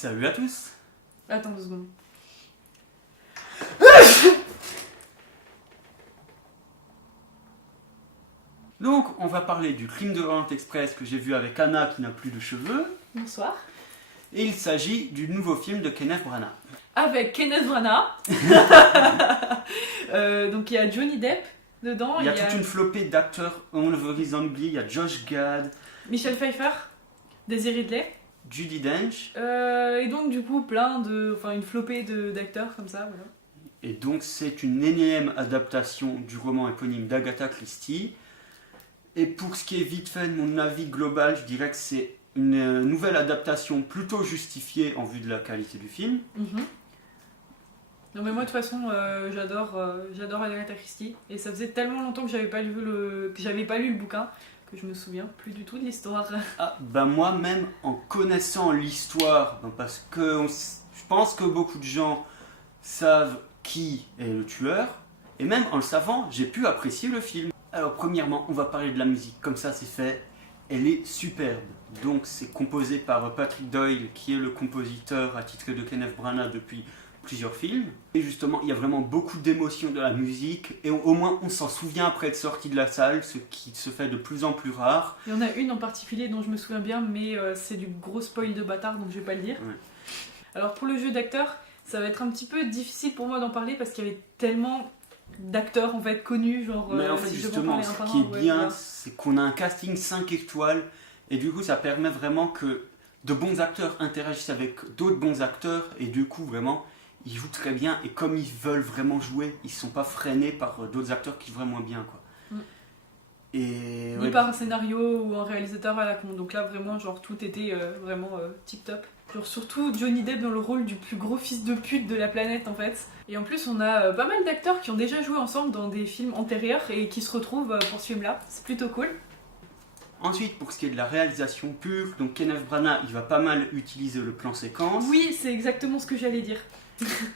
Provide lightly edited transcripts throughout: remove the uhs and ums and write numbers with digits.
Salut à tous. Attends 2 secondes. Donc, on va parler du Crime de l'Orient Express que j'ai vu avec Anna qui n'a plus de cheveux. Bonsoir. Et il s'agit du nouveau film de Kenneth Branagh. Avec Kenneth Branagh. Donc il y a Johnny Depp dedans. Il y a toute une flopée d'acteurs, on ne veut en oublier. Il y a Josh Gad, Michelle Pfeiffer, Daisy Ridley. Judi Dench. Et donc du coup une flopée d'acteurs comme ça. Voilà. Et donc, c'est une énième adaptation du roman éponyme d'Agatha Christie. Et pour ce qui est vite fait de mon avis global, je dirais que c'est une nouvelle adaptation plutôt justifiée en vue de la qualité du film. Non mais moi de toute façon j'adore Agatha Christie et ça faisait tellement longtemps que j'avais pas lu le bouquin que je me souviens plus du tout de l'histoire. Ah, ben moi-même, en connaissant l'histoire, parce que je pense que beaucoup de gens savent qui est le tueur, et même en le savant, j'ai pu apprécier le film. Alors premièrement, on va parler de la musique, comme ça c'est fait, elle est superbe. Donc c'est composé par Patrick Doyle, qui est le compositeur attitré de Kenneth Branagh depuis plusieurs films. Et justement, il y a vraiment beaucoup d'émotions de la musique, et au moins on s'en souvient après être sorti de la salle, ce qui se fait de plus en plus rare. Il y en a une en particulier dont je me souviens bien, mais c'est du gros spoil de bâtard, donc je vais pas le dire. Ouais. Alors pour le jeu d'acteur, ça va être un petit peu difficile pour moi d'en parler parce qu'il y avait tellement d'acteurs en fait connus, genre. Mais en fait, si je devais en justement, parler un ce par qui un, est ouais, bien, voilà. c'est qu'on a un casting 5 étoiles, et du coup, ça permet vraiment que de bons acteurs interagissent avec d'autres bons acteurs, et du coup, vraiment, ils jouent très bien, et comme ils veulent vraiment jouer, ils ne sont pas freinés par d'autres acteurs qui jouent moins bien, quoi. Et Ni par un scénario ou un réalisateur à la con. Donc là, vraiment, genre, tout était vraiment tip top. Genre, surtout Johnny Depp dans le rôle du plus gros fils de pute de la planète, en fait. Et en plus, on a pas mal d'acteurs qui ont déjà joué ensemble dans des films antérieurs et qui se retrouvent pour ce film-là. C'est plutôt cool. Ensuite, pour ce qui est de la réalisation pure, donc Kenneth Branagh, il va pas mal utiliser le plan séquence, Oui, c'est exactement ce que j'allais dire.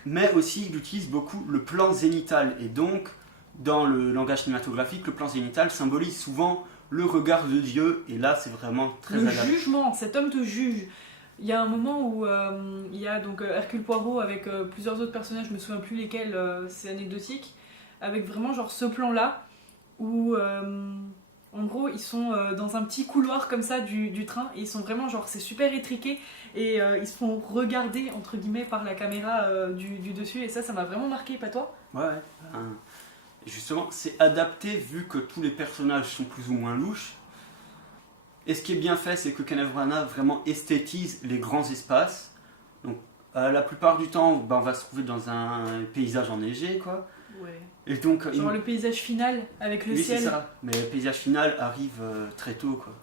mais aussi il utilise beaucoup le plan zénital, et donc, dans le langage cinématographique, le plan zénital symbolise souvent le regard de Dieu, et là c'est vraiment très Le agréable. jugement, cet homme te juge. Il y a un moment où il y a donc Hercule Poirot avec plusieurs autres personnages, je me souviens plus lesquels, c'est anecdotique, avec vraiment genre ce plan-là où en gros ils sont dans un petit couloir comme ça du train et ils sont vraiment genre c'est super étriqué et ils se font regarder entre guillemets par la caméra du dessus et ça m'a vraiment marqué, pas toi? Ouais. Justement, c'est adapté vu que tous les personnages sont plus ou moins louches. Et ce qui est bien fait, c'est que Kenneth Branagh vraiment esthétise les grands espaces. Donc, la plupart du temps, on va se trouver dans un paysage enneigé, quoi. Ouais. Et donc, Genre le paysage final avec le oui, ciel. c'est ça. Mais le paysage final arrive très tôt, quoi.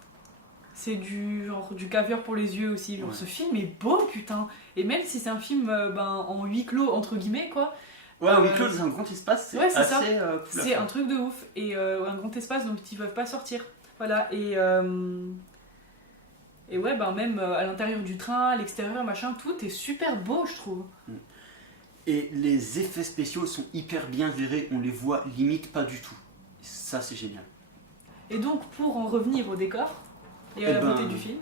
C'est du caviar pour les yeux aussi. Genre, Ouais. ce film est beau, putain. Et même si c'est un film en huis clos, entre guillemets, quoi. Ouais, huis clos dans un grand espace, c'est Ouais, c'est assez ça. cool à C'est faire. un truc de ouf. Et un grand espace, donc ils peuvent pas sortir. Voilà. Et ouais, même à l'intérieur du train, à l'extérieur, machin, tout est super beau, je trouve. Et les effets spéciaux sont hyper bien gérés, on les voit limite pas du tout. Ça, c'est génial. Et donc, pour en revenir au décor et à la beauté du film,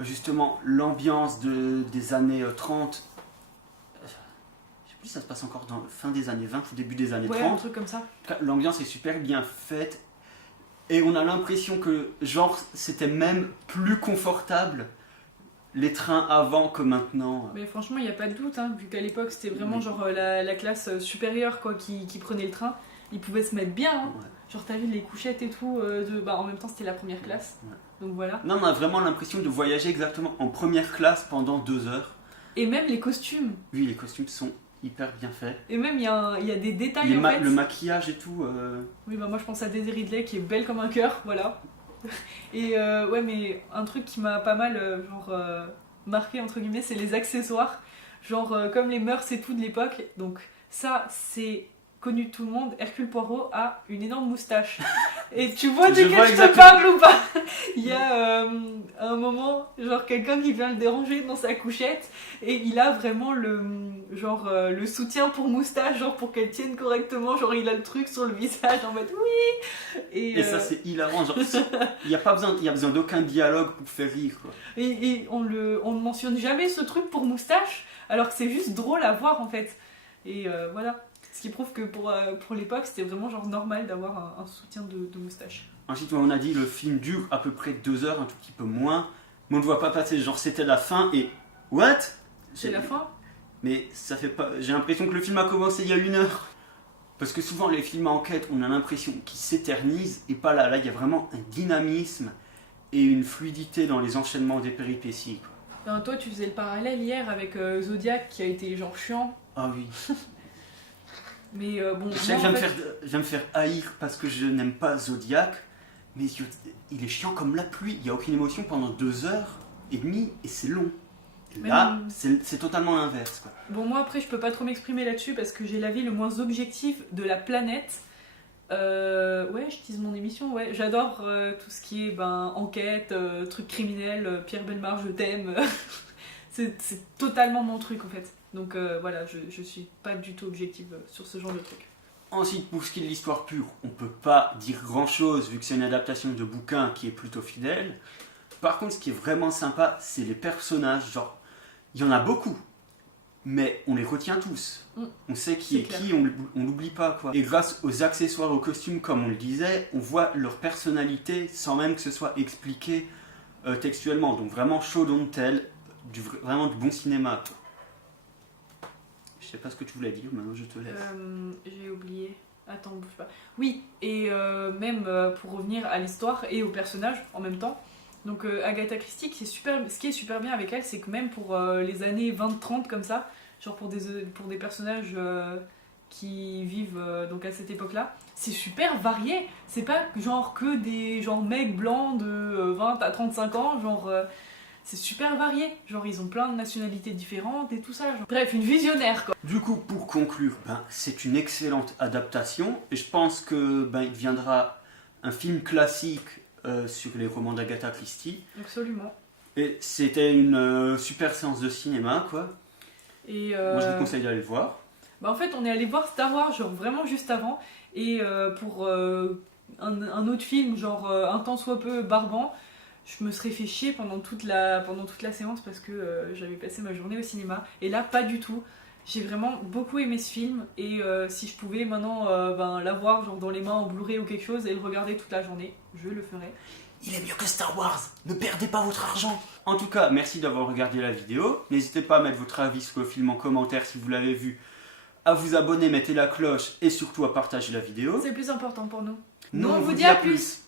Justement, l'ambiance des années 30, je sais plus si ça se passe encore dans fin des années 20 ou début des années ouais, un 30. truc comme ça. L'ambiance est super bien faite et on a l'impression que genre c'était même plus confortable les trains avant que maintenant. Mais franchement, il n'y a pas de doute, hein, vu qu'à l'époque, c'était vraiment Oui. genre la classe supérieure quoi, qui prenait le train. Ils pouvaient se mettre bien. Hein. Ouais. Genre, t'as vu les couchettes et tout. En même temps, c'était la première classe. Ouais. Donc voilà. Non, on a vraiment l'impression de voyager exactement en première classe pendant 2 heures. Et même les costumes. Oui, les costumes sont hyper bien faits. Et même, il y a des détails en fait. Le maquillage et tout. Oui, moi je pense à Daisy Ridley qui est belle comme un cœur, voilà. Et ouais, mais un truc qui m'a pas mal marqué, entre guillemets, c'est les accessoires. Genre comme les mœurs et tout de l'époque. Donc ça, c'est connu de tout le monde, Hercule Poirot a une énorme moustache. Et tu vois de Je quel vois je te exactement. parle ou pas? Il y a un moment, genre quelqu'un qui vient le déranger dans sa couchette et il a vraiment le soutien pour moustache, genre pour qu'elle tienne correctement, genre il a le truc sur le visage en mode oui. Et ça c'est hilarant, genre il y a besoin d'aucun dialogue pour faire rire quoi. et on ne mentionne jamais ce truc pour moustache, alors que c'est juste drôle à voir en fait. Et voilà. Ce qui prouve que pour l'époque, c'était vraiment genre normal d'avoir un soutien de moustache. Ensuite, on a dit le film dure à peu près 2 heures, un tout petit peu moins. Mais on ne voit pas passer, genre c'était la fin et... What? C'est la fin? Mais ça fait pas... J'ai l'impression que le film a commencé il y a 1 heure. Parce que souvent les films à enquête, on a l'impression qu'ils s'éternisent et pas là. Là, il y a vraiment un dynamisme et une fluidité dans les enchaînements des péripéties, quoi. Toi, tu faisais le parallèle hier avec Zodiac qui a été genre chiant. Ah oui. Mais bon, Je sais moi, que en fait, je vais me faire haïr parce que je n'aime pas Zodiac, mais il est chiant comme la pluie. Il n'y a aucune émotion pendant 2 heures et demie et c'est long. Mais Là, non. c'est totalement l'inverse, quoi. bon, moi après, je peux pas trop m'exprimer là-dessus parce que j'ai l'avis le moins objectif de la planète. Ouais, je tease mon émission, ouais. J'adore tout ce qui est enquête, trucs criminels, Pierre Bellemare, je t'aime. c'est totalement mon truc en fait. Donc voilà, je suis pas du tout objective sur ce genre de truc. Ensuite, pour ce qui est de l'histoire pure, on peut pas dire grand chose vu que c'est une adaptation de bouquin qui est plutôt fidèle. Par contre, ce qui est vraiment sympa, c'est les personnages. Genre, il y en a beaucoup, mais on les retient tous. On sait qui est C'est qui, on l'oublie pas, quoi. Et grâce aux accessoires, aux costumes, comme on le disait, on voit leur personnalité sans même que ce soit expliqué textuellement. Donc vraiment show don't tell, vraiment du bon cinéma, quoi. Je sais pas ce que tu voulais dire, maintenant je te laisse. J'ai oublié. Attends, bouge pas. Oui, et même pour revenir à l'histoire et aux personnages en même temps. Donc Agatha Christie, ce qui est super bien avec elle, c'est que même pour les années 20-30 comme ça, genre pour des personnages qui vivent donc à cette époque-là, c'est super varié. C'est pas genre que des genre mecs blancs de 20 à 35 ans, genre... c'est super varié, genre ils ont plein de nationalités différentes et tout ça. Genre. Bref, une visionnaire quoi. Du coup, pour conclure, c'est une excellente adaptation et je pense que il deviendra un film classique sur les romans d'Agatha Christie. Absolument. Et c'était une super séance de cinéma, quoi. Et Moi, je vous conseille d'aller le voir. en fait, on est allé voir Star Wars genre vraiment juste avant et pour un autre film genre un tant soit peu barbant. Je me serais fait chier pendant toute la séance parce que j'avais passé ma journée au cinéma. Et là, pas du tout. J'ai vraiment beaucoup aimé ce film. Et si je pouvais maintenant l'avoir genre dans les mains en Blu-ray ou quelque chose et le regarder toute la journée, je le ferais. Il est mieux que Star Wars. Ne perdez pas votre argent. En tout cas, merci d'avoir regardé la vidéo. N'hésitez pas à mettre votre avis sur le film en commentaire si vous l'avez vu, à vous abonner, mettez la cloche et surtout à partager la vidéo. C'est le plus important pour nous. Nous, on vous dit à plus.